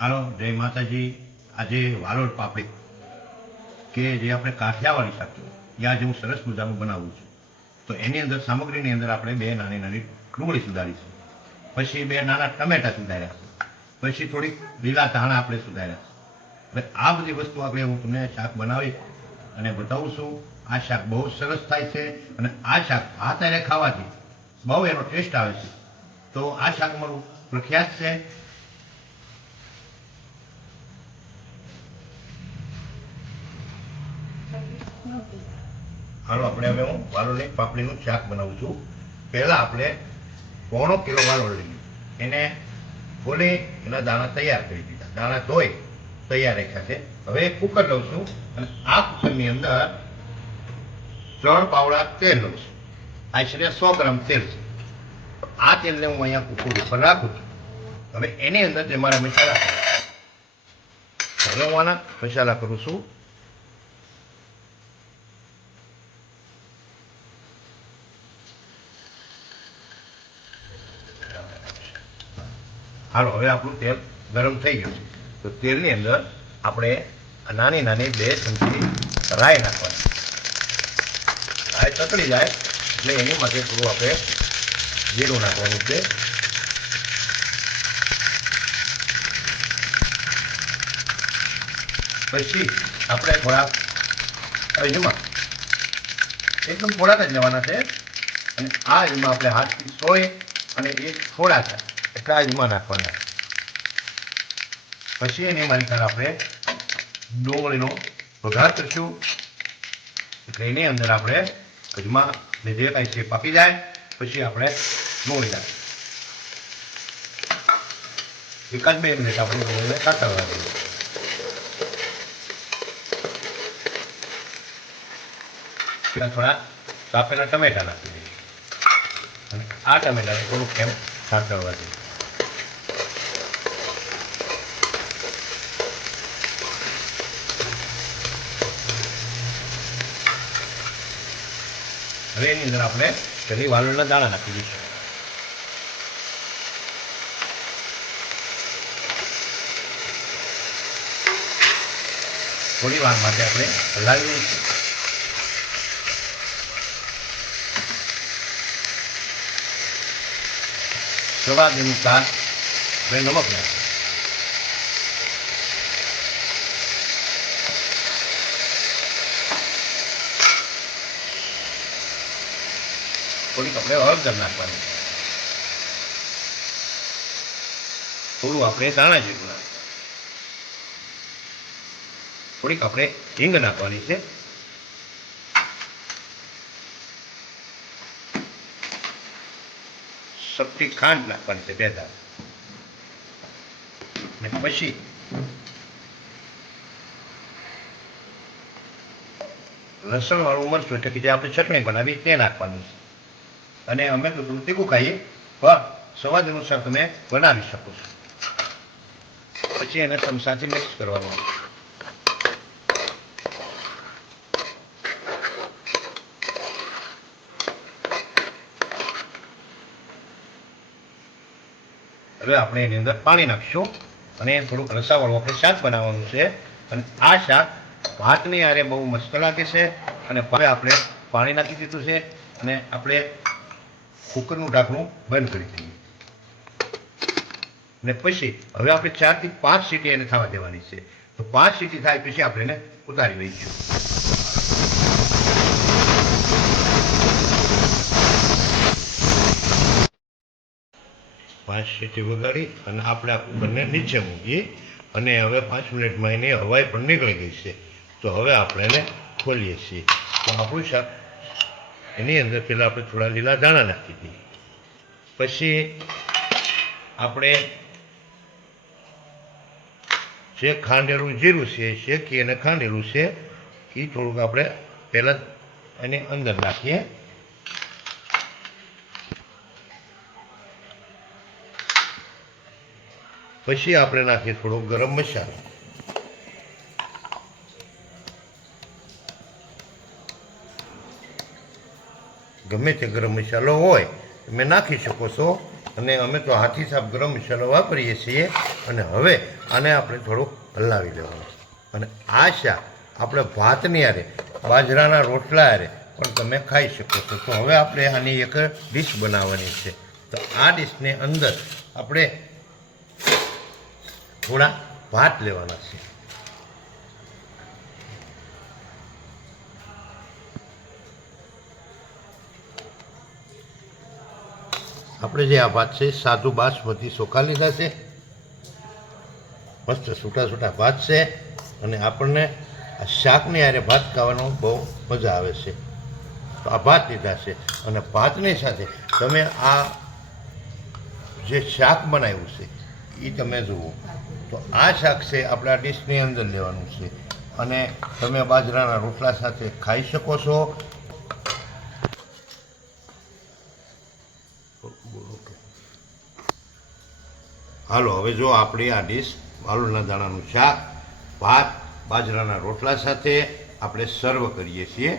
હાલો જય માતાજી. આજે વાલોડ પાપડી કે જે આપણે કાઠિયાવાડી શાક ત્યાં જે હું સરસ મજાનું બનાવું છું, તો એની અંદર સામગ્રીની અંદર આપણે બે નાની નાની ડુંગળી સુધારીશું, પછી બે નાના ટમેટા સુધાર્યા છે, પછી થોડીક લીલા ધાણા આપણે સુધાર્યા છે. હવે આ બધી વસ્તુ આપણે હું તમને શાક બનાવી અને બતાવું છું. આ શાક બહુ સરસ થાય છે અને આ શાક ભાત હારે ખાવાથી બહુ એનો ટેસ્ટ આવે છે. તો આ શાક મારું પ્રખ્યાત છે. હાલો આપણે હવે હું વાલોડની પાપડીનું શાક બનાવું છું. પહેલાં આપણે પોણો કિલો વાલોડ લઈએ, એને ફોલી એના દાણા તૈયાર કરી દીધા, દાણા ધોઈ તૈયાર રાખ્યા છે. હવે એક કુકર લઉં છું અને આ કુકરની અંદર 3 પાવડા તેલ લઉં છું. આશરે 100 ગ્રામ તેલ છે. આ તેલને હું અહીંયા કુકર ઉપર રાખું છું. હવે એની અંદર જે મારા મસાલા, હવે હું આના મસાલા કરું છું. હાલો હવે આપણું તેલ ગરમ થઈ ગયું છે, તો તેલની અંદર આપણે નાની નાની 2 ચમચી રાઈ નાખવાની. રાઈ તતડી જાય એટલે એની માટે થોડું આપણે જીરું નાખવાનું છે. પછી આપણે થોડાક અજમા, એકદમ થોડાક જ લેવાના છે અને આ અજમા આપણે હાથથી સોય અને એ થોડા થાય એટલા અજમા નાખવાના. પછી એની અંદર આપણે ડુંગળીનો વઘાર કરીશું. એટલે એની અંદર આપણે અજમા જે કાંઈ છે પાકી જાય પછી આપણે ડુંગળી નાખીએ. 1-2 મિનિટ આપણે ડુંગળીને સાતળવા દઈએ. થોડા કાપેલા ટમેટા નાખી દઈએ અને આ ટમેટાને થોડુંક એમ સાતળવા દઈએ. હવે એની અંદર આપણે પેલી વાલોડના દાણા નાખી દઈશું. થોડી વાર માટે આપણે હલાવી દઈશું. સ્વાદ અનુસાર આપણે નમક નાખીએ. થોડીક આપણે હળદર નાખવાની, થોડું આપણે ધાણા જીરું નાખીએ, થોડીક આપણે હિંગ નાખવાની છે. સપટી ખાંડ નાખવાની છે 2 દાણા. અને પછી લસણ વાળું મરચું એટલે કે જે આપણે ચટણી બનાવી તે નાખવાનું છે. અને અમે તો થોડું તીખું ખાઈએ, પણ સ્વાદ અનુસાર તમે બનાવી શકો છો. પછી એને ચમચાથી મિક્સ કરવાનું. હવે આપણે એની અંદર પાણી નાખીશું અને થોડુંક રસાવાળું આપણે શાક બનાવવાનું છે. અને આ શાક ભાતની હારે બહુ મસ્ત લાગે છે. અને હવે આપણે પાણી નાખી દીધું છે અને આપણે કુકરનું ઢાંકણું બંધ કરી દઈએ. અને પછી હવે આપણે 4 થી 5 સીટી એને થવા દેવાની છે. તો 5 સીટી થાય પછી આપણે એને ઉતારી લઈશું. 5 સીટી વગાડી અને આપણે આ કુકરને નીચે મૂકીએ અને હવે 5 મિનિટમાં એની હવાઈ પણ નીકળી ગઈ છે. તો હવે આપણે એને ખોલીએ છીએ. તો આપણું શાક, એની અંદર પહેલાં આપણે થોડા લીલા ધાણા નાખી દઈએ. પછી આપણે જે ખાંડેલું જીરું છે, શેકી અને ખાંડેલું છે, એ થોડુંક આપણે પહેલાં એની અંદર નાખીએ. પછી આપણે નાખીએ થોડો ગરમ મસાલો. ગમે તે ગરમ મસાલો હોય તમે નાખી શકો છો. અને અમે તો હાથી સાહેબ ગરમ મસાલો વાપરીએ છીએ. અને હવે આને આપણે થોડુંક હલાવી લેવાનું. અને આ શાક આપણે ભાતની હારે બાજરાના રોટલા હારે પણ તમે ખાઈ શકો છો. તો હવે આપણે આની એક ડીશ બનાવવાની છે. તો આ ડીશની અંદર આપણે થોડા ભાત લેવાના છે. આપણે જે આ ભાત છે સાદું બાસમતી ચોખા લીધા છે. મસ્ત છૂટા છૂટા ભાત છે. અને આપણને આ શાકની હારે ભાત ખાવાનું બહુ મજા આવે છે. તો આ ભાત લીધા છે. અને ભાતની સાથે તમે આ જે શાક બનાવ્યું છે એ તમે જુઓ. તો આ શાક છે આપણે આ ડીશની અંદર લેવાનું છે. અને તમે બાજરાના રોટલા સાથે ખાઈ શકો છો. હાલો હવે જો આપણી આ ડીશ વાલોરના દાણાનું શાક ભાત બાજરાના રોટલા સાથે આપણે સર્વ કરીએ છીએ.